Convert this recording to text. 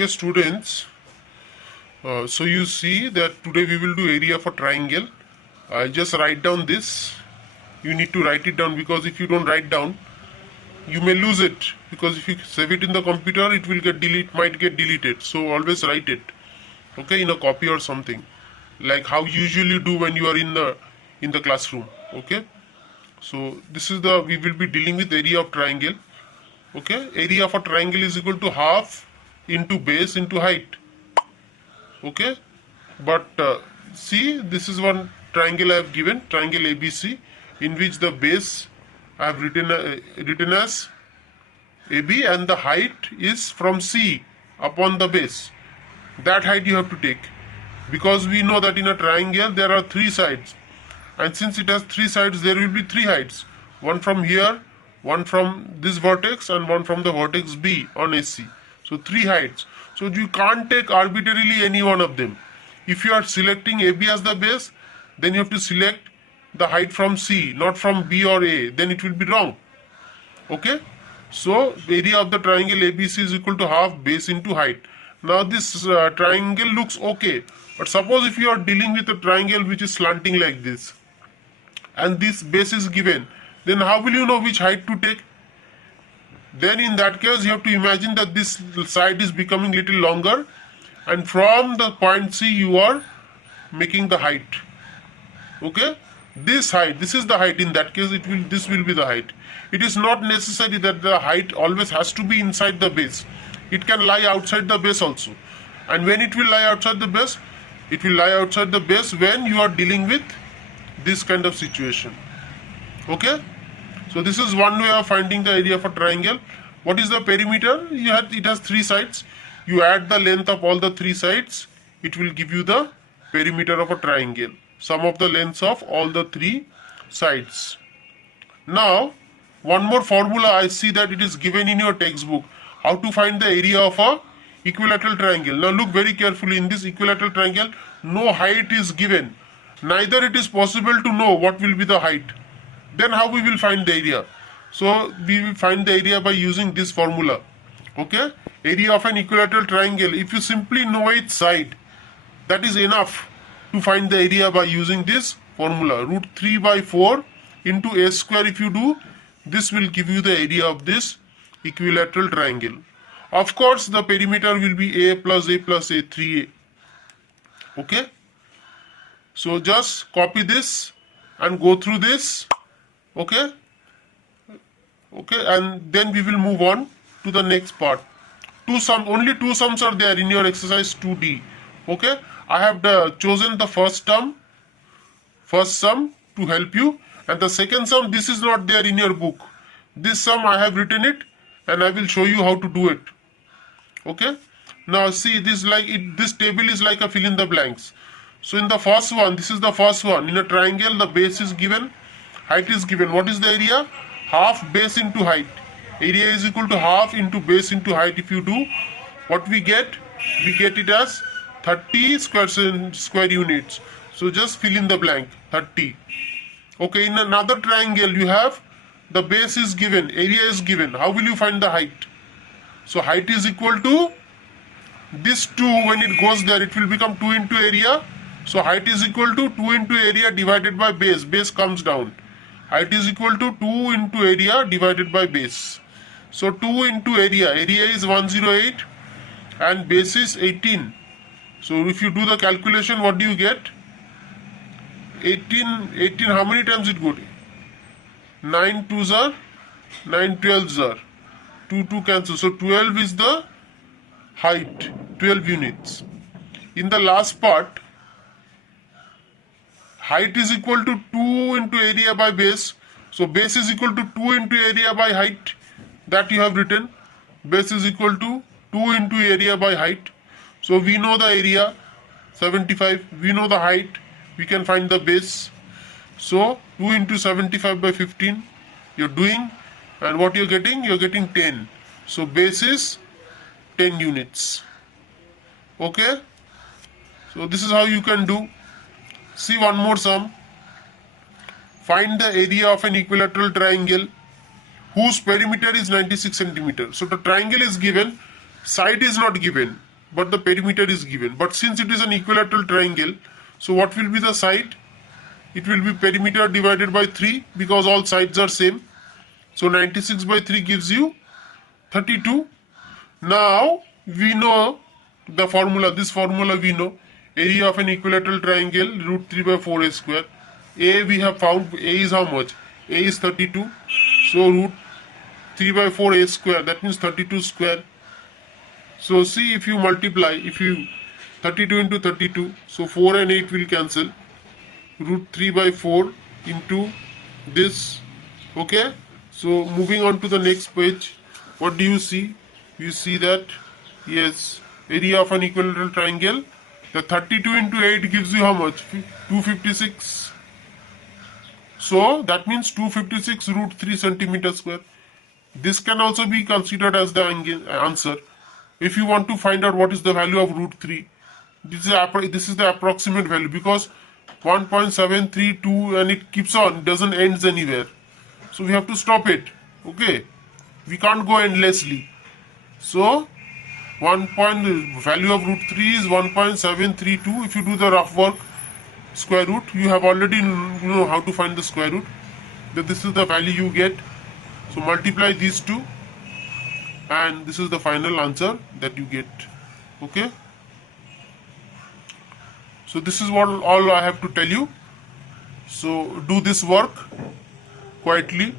Okay, students, so you see that today we will do area for triangle. I just write down this. You need to write it down, because if you don't write down, you may lose it, because if you save it in the computer, it will might get deleted. So always write it, okay, in a copy or something, like how you usually do when you are in the classroom. Okay, so this is we will be dealing with area of triangle. Okay, area of a triangle is equal to half into base into height. Okay, but see, this is one triangle I have given, triangle ABC, in which the base I have written as AB, and the height is from C upon the base. That height you have to take, because we know that in a triangle there are three sides, and since it has three sides, there will be three heights, one from here, one from this vertex, and one from the vertex B on AC. So three heights. So you can't take arbitrarily any one of them. If you are selecting AB as the base, then you have to select the height from C, not from B or A. Then it will be wrong. Okay. So area of the triangle ABC is equal to half base into height. Now this triangle looks okay. But suppose if you are dealing with a triangle which is slanting like this, and this base is given, then how will you know which height to take? Then in that case, you have to imagine that this side is becoming little longer, and from the point C you are making the height. Okay, this height, this is the height. In that case, this will be the height. It is not necessary that the height always has to be inside the base. It can lie outside the base also. And when it will lie outside the base, it will lie outside the base when you are dealing with this kind of situation. Okay. So this is one way of finding the area of a triangle. What is the perimeter? It has three sides. You add the length of all the three sides. It will give you the perimeter of a triangle. Sum of the lengths of all the three sides. Now, one more formula I see that it is given in your textbook. How to find the area of a equilateral triangle. Now look very carefully. In this equilateral triangle, no height is given. Neither it is possible to know what will be the height. Then how we will find the area? So we will find the area by using this formula. Okay, area of an equilateral triangle, if you simply know its side, that is enough to find the area by using this formula. Root 3 by 4 into a square. If you do, this will give you the area of this equilateral triangle. Of course, the perimeter will be a plus a plus a, 3a. Okay, so just copy this and go through this. Okay, and then we will move on to the next part. Only two sums are there in your exercise 2D. Okay, I have chosen the first sum to help you, and the second sum, this is not there in your book. This sum I have written it, and I will show you how to do it. Okay, now see, this table is like a fill in the blanks. So in the first one, this is the first one. In a triangle, the base is given, height is given. What is the area? Half base into height. Area is equal to half into base into height. If you do, what we get it as 30 square units. So just fill in the blank, 30. Okay, in another triangle, you have the base is given, area is given. How will you find the height? So height is equal to this 2. When it goes there, it will become 2 into area. So height is equal to 2 into area divided by base. Base comes down. Height is equal to 2 into area divided by base. So 2 into area is 108 and base is 18. So if you do the calculation, what do you get? 18, how many times it goes? 9 2s are, 9 12s are. 2 cancel. So 12 is the height, 12 units. In the last part, height is equal to 2 into area by base. So base is equal to 2 into area by height. That you have written. Base is equal to 2 into area by height. So we know the area, 75. We know the height. We can find the base. So 2 into 75 by 15. You're doing. And what you're getting? You're getting 10. So base is 10 units. Okay. So this is how you can do. See one more sum. Find the area of an equilateral triangle whose perimeter is 96 centimeters. So the triangle is given, side is not given. but the perimeter is given. But since it is an equilateral triangle, so what will be the side? It will be perimeter divided by 3 because all sides are same. So 96 by 3 gives you 32. Now we know the formula. This formula we know. Area of an equilateral triangle root 3 by 4a square. A we have found. A is how much? A is 32. So root 3 by 4a square. That means 32 square. So see, if you multiply, if you 32 into 32, so 4 and 8 will cancel. Root 3 by 4 into this. Okay. So moving on to the next page, what do you see? You see that, yes, area of an equilateral triangle. The 32 into 8 gives you how much? 256. So that means 256 root 3 centimeter square. This can also be considered as the answer. If you want to find out what is the value of root 3, this is the approximate value, because 1.732 and it keeps on, doesn't ends anywhere. So we have to stop it. Okay, we can't go endlessly. So value of root 3 is 1.732. If you do the rough work, square root, you have already know how to find the square root. That this is the value you get. So multiply these two, and this is the final answer that you get. Okay. So this is what all I have to tell you. So do this work quietly.